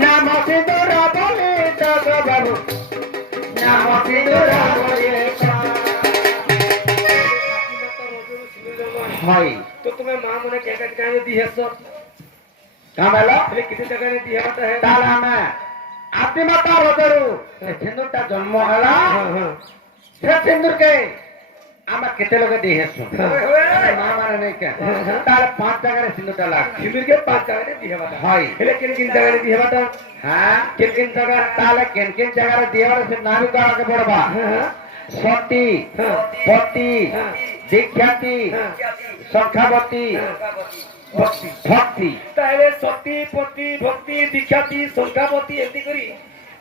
নাম সিঁদুর বলে তো গো বাবু নাম সিঁদুর বলে হয় तो तुम्हें माँ मने क्या क्या गाने दी है सब কামেলা बोले कितने जगह ने दी है पता है তাহলে আমি আদি মাতা রোদরু সিঁদুরটা জন্ম হলা हाँ हाँ সে সিঁদুরকে আমরা কেতে লোকে দিয়ে হেসু মা মানে নেই কে তাহলে 5 জায়গায় সিঁদুরটা লাগছে सिंदूर के 5 जगह ने दी है पता হয় बोले किन किन जगह ने दी है पता হ্যাঁ किन किन जगह তাহলে কেন কেন জায়গায় দিয়ে হলে সে নামই তো আগে পড়বা हाँ সতী हाँ পতি हाँ দীক্ষাতি हाँ সংখ্যাবতী भक्ति ভক্তি তাহলে সতী পতি ভক্তি দীক্ষাতি সংখ্যাবতী এমনি করি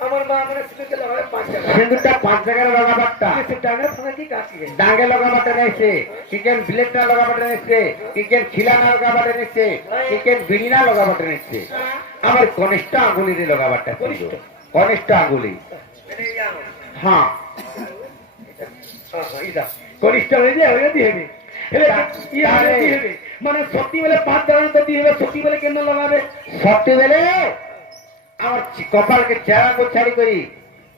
আমার মা মানে সিঁদুরকে লাগায় 5 জায়গা সিঁদুরটা 5 জায়গায় লাগাবারটা সে ডাঙা ফাঁকা কি কাটি ডাঙ্গে লাগাবারটা নেছে চিকেন ব্লেডটা লাগাবারটা নেছে চিকেন খিলানা লাগাবারটা নেছে চিকেন বিড়িনা লাগাবারটা নেছে আমার কনিষ্ঠ আঙ্গুলিতে লাগাবারটা কনিষ্ঠ? কনিষ্ঠ আঙ্গুলি হ্যাঁ ইদা কনিষ্ঠ হয়ে যায় হয়ে দিয়ে হবে হেলে ইয়ে হয়ে দিয়ে হবে মানে সতী বলে 5 জায়গা তো দিয়ে হবে সতী বলে কেন লাগাবে সত্যি বেলে আমার কপালকে চেরা আঙ্গুল ছাড়ি করি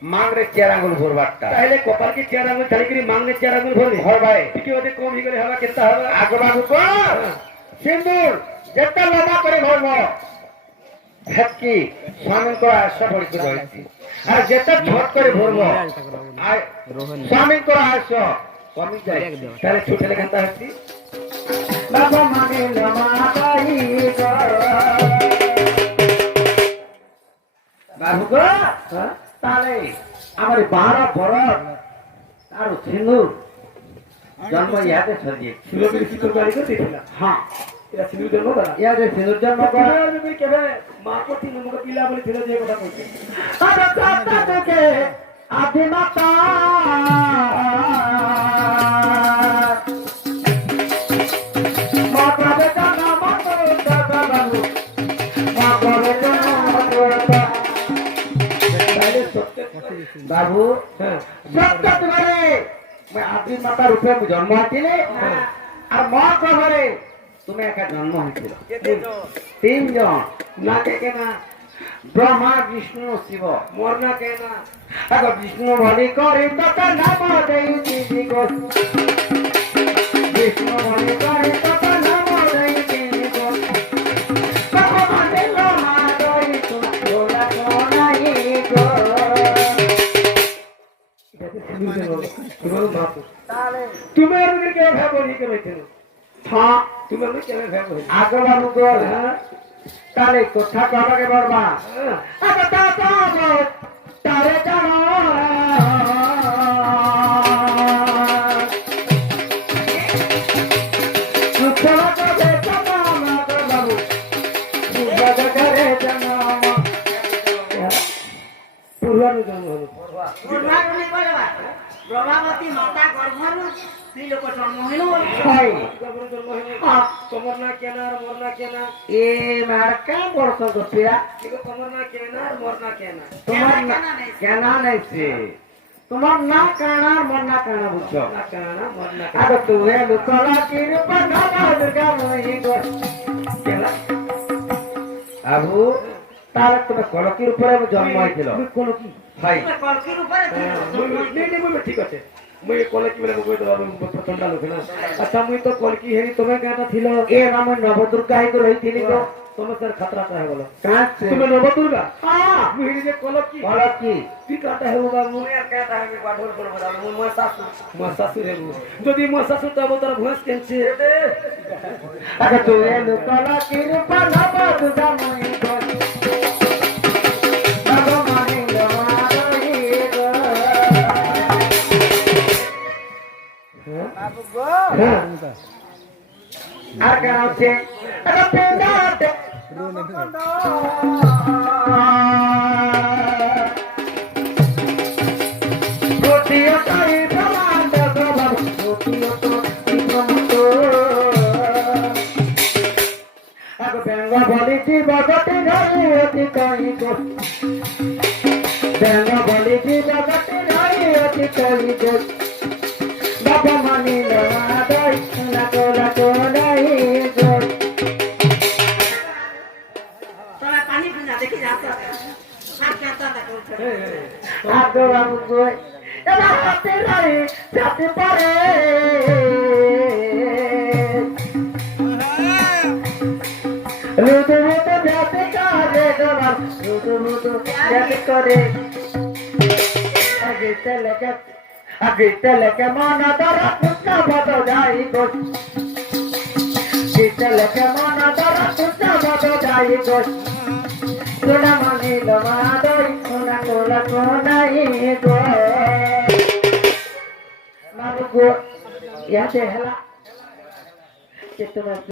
মাংরে চেরা আঙ্গুল ভরবারটা তাহলে কপালকে 4 আঙুল ছাড়ি করে মাংনে 4 আঙুল ভরবে ভর ভাই ঠিক ওদের কম হয়ে গেলে হবে কেতা হবে আগে বাবু কো সিন্দুর যেটা লম্বা করে ভরব ভেটকি স্বামীর করে আশা পড়তে রয়েছি আর যেটা ছোট করে ভরব আর স্বামীর করে আশা কমি যায় তাহলে ছোট লেখাটা হচ্ছে বাবা মানে লমাতাই বাবু গো হ্যাঁ তাহলে আমার 12 বরণ আর সিন্দুর জন্ম ইয়াতে সরিয়ে সিঁদুর সিঁদুর বাড়ি করে দিয়েছিল হ্যাঁ এটা সিঁদুর জন্ম করা ইয়াতে সিন্দুর জন্ম করা কেবে মা প্রতি নম্বর পিলা বলে ছিল যে কথা বলছে আরে চাচা থেকে আদি মাতা মাতা বেটা না মাতা দাদা বাবু মাতা বেটা না মাতা তাহলে সত্য বাবু হ্যাঁ সত্য তোমারে আদি মাতা রূপে জন্ম হয়েছিল আর মা ঘরে তুমি একা জন্ম হয়েছিল 3 জন না কে কেনা ব্রহ্মা বিষ্ণু শিব মরনা কেনা আগে বিষ্ণু বলি করি তোকে নাম দেইছি গো বিষ্ণু বলি করি তোকে নাম দেইছি গো বাবা মানে মা দই তো গোলা কোনাই গো এটাতে সিঁদুর জন্ম তোমার মা তাহলে তুমি আমি কে ভাবো নি কে বেঁচে হ্যাঁ তুমি আমি কে ভাবো আগে বাবু গো তাহলে কথা কবাকে বলবা হ্যাঁ আগে তা তো তারে জানো সুখলা কবে জানো আমাকে বাবু সুখলা করে জানো পূর্বাণু জন্ম হলো পূর্বাগ্রহে কইবা প্রভাবতী মাতা গর্ভরু স্ত্রী লোক জন্ম হইল হয় পূর্বাণু জন্ম হলো তোমার না কেনা আর মোর না কেনা এ মারকা বড় গপিয়া কিন্তু তোমার না কেনা আর মোর না কেনা তোমার না কেনা নাইছে তোমার না কানা মন না কানা বুঝছো না কেনা মোর না আগে তুই লুকলা কিরূপ নামা দুর্গা মহি গো কেনা আবু তাহলে তুমি কলকির উপরে জন্ম হয়েছিল তুমি কোন কি হয় তুমি কলকির উপরে মুই ঠিক আছে মুই কলে কি বলে কই দেবা প্রথমটা লোক না আচ্ছা মুই তো কলকি হেরি তোমার গানা ছিল এ নাম নবদুর্গা হয়ে রইছিল গো তোমার স্যার খতরা হয়ে গেল কাছে তুমি নবদুর্গা হ্যাঁ মুই হেরি যে কলকি কলকি তুই কাটা হেবো বাবু তুমি আর কেটা আমি বাঢল করব না মুই মোর শাশু মোর শাশু হেবো যদি মোর শাশু তো আবার তার ভুঁস কেনছে আগে তুই লুকলা কিরূপ নামা দুর্গা মহি গো বাবা মানে লমাই গো বাবু গো হ্যাঁ আর কেন হচ্ছে আরে পেন্ডাতে গোটিও তাই প্রমাণ গো বাবু গোটিও তো বিভ্রমতো আগে ব্যঙ্গ বলিছি বগতে ধরি অতি কই গো ব্যঙ্গ বলিছি বগতে ধরি অতি কই গো বাবা মানি লওয়া দই লাগো নাই গো তোরা পানি পিনা দেখি যাস গো এবার হাতে রাই যাতে পারে লুদু লুদু যাতে করে তোমার লুদু লুদু যাতে করে আগে তেলকে মানা ধরা কুত্তা বদ যাই গো তেলকে মানা ধরা কুত্তা বদ যাই গো সোনা মানিল মাদই সোনা কোলা কোনাই গো মারু গো ইয়াতে হেলা